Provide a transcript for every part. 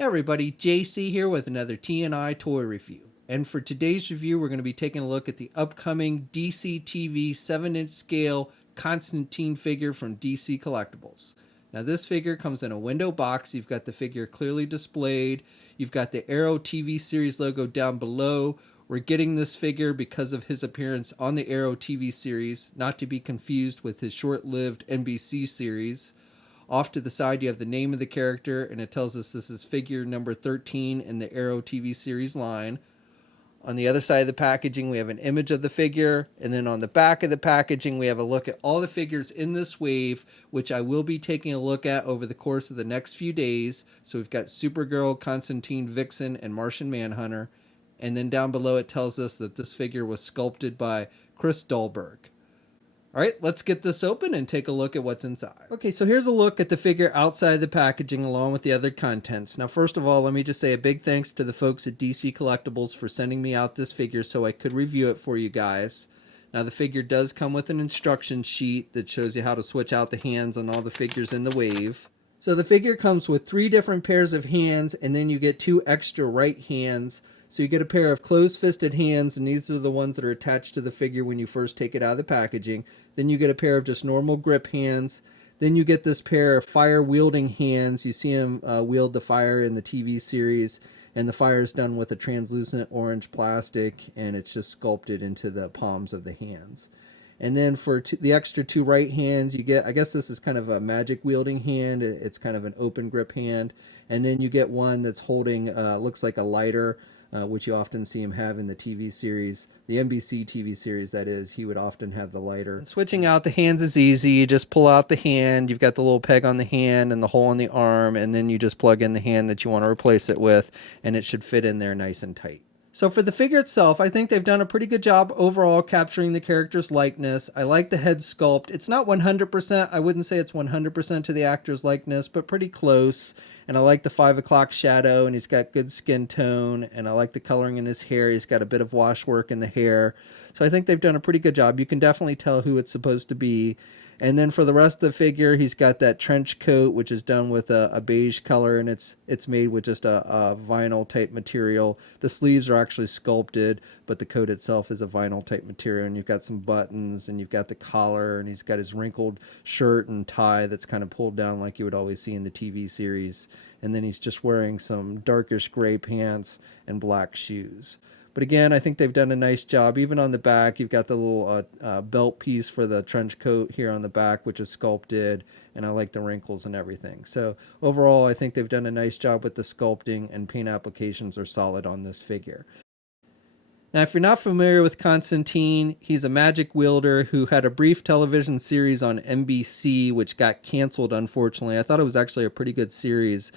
Hey everybody, JC here with another TNI toy review. And for today's review, we're going to be taking a look at the upcoming DCTV 7-inch scale Constantine figure from DC Collectibles. Now this figure comes in a window box. You've got the figure clearly displayed. You've got the Arrow TV series logo down below. We're getting this figure because of his appearance on the Arrow TV series, not to be confused with his short-lived NBC series. Off to the side, you have the name of the character, and it tells us this is figure number 13 in the Arrow TV series line. On the other side of the packaging, we have an image of the figure, and then on the back of the packaging, we have a look at all the figures in this wave, which I will be taking a look at over the course of the next few days. So we've got Supergirl, Constantine, Vixen, and Martian Manhunter. And then down below, it tells us that this figure was sculpted by Chris Dahlberg. All right, let's get this open and take a look at what's inside. Okay, so here's a look at the figure outside the packaging along with the other contents. Now, first of all, let me just say a big thanks to the folks at DC Collectibles for sending me out this figure so I could review it for you guys. Now, the figure does come with an instruction sheet that shows you how to switch out the hands on all the figures in the wave. So the figure comes with 3 different pairs of hands, and then you get 2 extra right hands. So you get a pair of closed-fisted hands, and these are the ones that are attached to the figure when you first take it out of the packaging. Then you get a pair of just normal grip hands. Then you get this pair of fire-wielding hands. You see him wield the fire in the TV series, and the fire is done with a translucent orange plastic, and it's just sculpted into the palms of the hands. And then for the extra 2 right hands, you get, I guess this is kind of a magic wielding hand. It's kind of an open grip hand. And then you get one that's holding, looks like a lighter, which you often see him have in the TV series, the NBC TV series that is. He would often have the lighter. And switching out the hands is easy. You just pull out the hand. You've got the little peg on the hand and the hole in the arm, and then you just plug in the hand that you want to replace it with, and it should fit in there nice and tight. So for the figure itself, I think they've done a pretty good job overall capturing the character's likeness. I like the head sculpt. It's not 100%. I wouldn't say it's 100% to the actor's likeness, but pretty close. And I like the 5 o'clock shadow, and he's got good skin tone, and I like the coloring in his hair. He's got a bit of wash work in the hair. So I think they've done a pretty good job. You can definitely tell who it's supposed to be. And then for the rest of the figure, he's got that trench coat, which is done with a beige color, and it's made with just a vinyl type material. The sleeves are actually sculpted, but the coat itself is a vinyl type material. And you've got some buttons, and you've got the collar, and he's got his wrinkled shirt and tie that's kind of pulled down like you would always see in the TV series. And then he's just wearing some darkish gray pants and black shoes. But again, I think they've done a nice job. Even on the back, you've got the little belt piece for the trench coat here on the back, which is sculpted, and I like the wrinkles and everything. So overall, I think they've done a nice job with the sculpting, and paint applications are solid on this figure. Now, if you're not familiar with Constantine, he's a magic wielder who had a brief television series on NBC, which got canceled, unfortunately. I thought it was actually a pretty good series.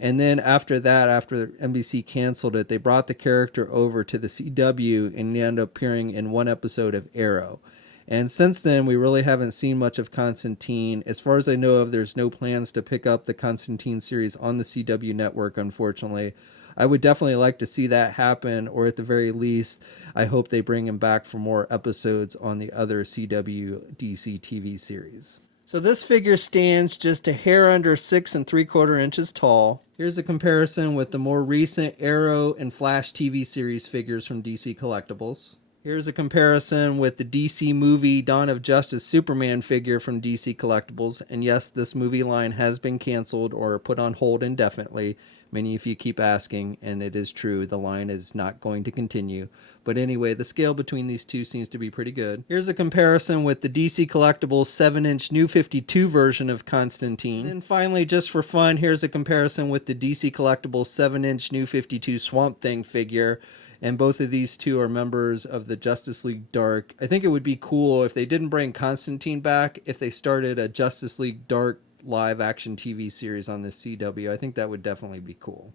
And then after that, after NBC canceled it, they brought the character over to the CW, and he ended up appearing in 1 episode of Arrow. And since then, we really haven't seen much of Constantine. As far as I know of, there's no plans to pick up the Constantine series on the CW network, unfortunately. I would definitely like to see that happen, or at the very least, I hope they bring him back for more episodes on the other CW DC TV series. So this figure stands just a hair under 6 3/4 inches tall. Here's a comparison with the more recent Arrow and Flash TV series figures from DC Collectibles. Here's a comparison with the DC movie Dawn of Justice Superman figure from DC Collectibles. And yes, this movie line has been canceled or put on hold indefinitely. Many of you keep asking, and it is true, the line is not going to continue. But anyway, the scale between these two seems to be pretty good. Here's a comparison with the DC Collectibles 7-inch New 52 version of Constantine. And finally, just for fun, here's a comparison with the DC Collectibles 7-inch New 52 Swamp Thing figure. And both of these two are members of the Justice League Dark. I think it would be cool if they didn't bring Constantine back, if they started a Justice League Dark live action TV series on the CW. I think that would definitely be cool.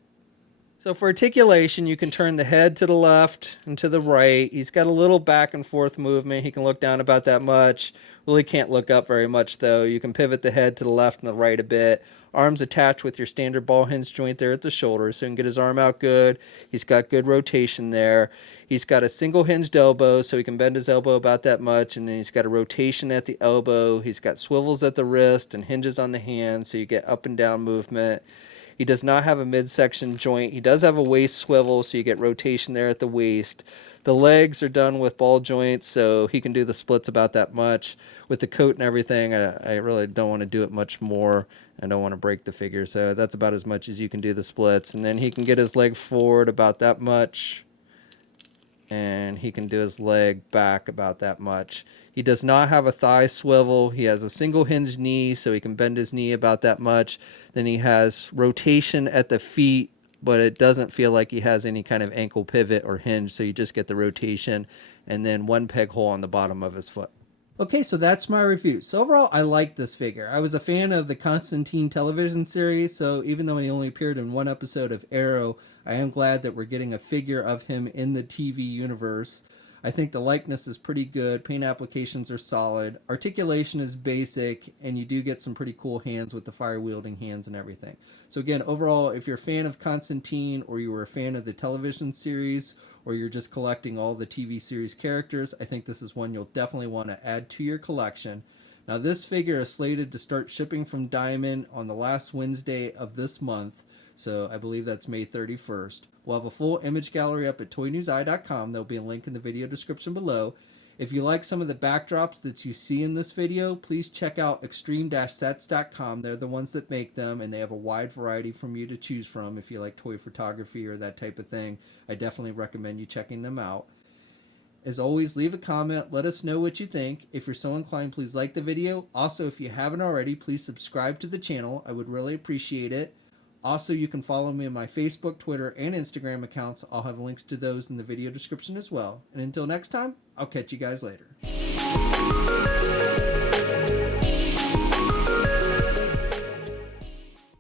So for articulation, you can turn the head to the left and to the right. He's got a little back and forth movement. He can look down about that much. Really can't look up very much though. You can pivot the head to the left and the right a bit. Arms attached with your standard ball hinge joint there at the shoulder, so you can get his arm out good. He's got good rotation there. He's got a single hinged elbow, so he can bend his elbow about that much, and then he's got a rotation at the elbow. He's got swivels at the wrist and hinges on the hand, so you get up and down movement. He does not have a midsection joint. He does have a waist swivel, so you get rotation there at the waist. The legs are done with ball joints, so he can do the splits about that much. With the coat and everything, I really don't want to do it much more. I don't want to break the figure, so that's about as much as you can do the splits. And then he can get his leg forward about that much, and he can do his leg back about that much. He does not have a thigh swivel. He has a single hinged knee, so he can bend his knee about that much. Then he has rotation at the feet, but it doesn't feel like he has any kind of ankle pivot or hinge, so you just get the rotation, and then one peg hole on the bottom of his foot. Okay, so that's my review. So overall, I like this figure. I was a fan of the Constantine television series, so even though he only appeared in one episode of Arrow, I am glad that we're getting a figure of him in the TV universe. I think the likeness is pretty good, paint applications are solid, articulation is basic, and you do get some pretty cool hands with the fire-wielding hands and everything. So again, overall, if you're a fan of Constantine, or you were a fan of the television series, or you're just collecting all the TV series characters, I think this is one you'll definitely want to add to your collection. Now this figure is slated to start shipping from Diamond on the last Wednesday of this month, so I believe that's May 31st. We'll have a full image gallery up at toynewseye.com. There'll be a link in the video description below. If you like some of the backdrops that you see in this video, please check out extreme-sets.com. They're the ones that make them, and they have a wide variety from you to choose from. If you like toy photography or that type of thing, I definitely recommend you checking them out. As always, leave a comment. Let us know what you think. If you're so inclined, please like the video. Also, if you haven't already, please subscribe to the channel. I would really appreciate it. Also, you can follow me on my Facebook, Twitter, and Instagram accounts. I'll have links to those in the video description as well. And until next time, I'll catch you guys later.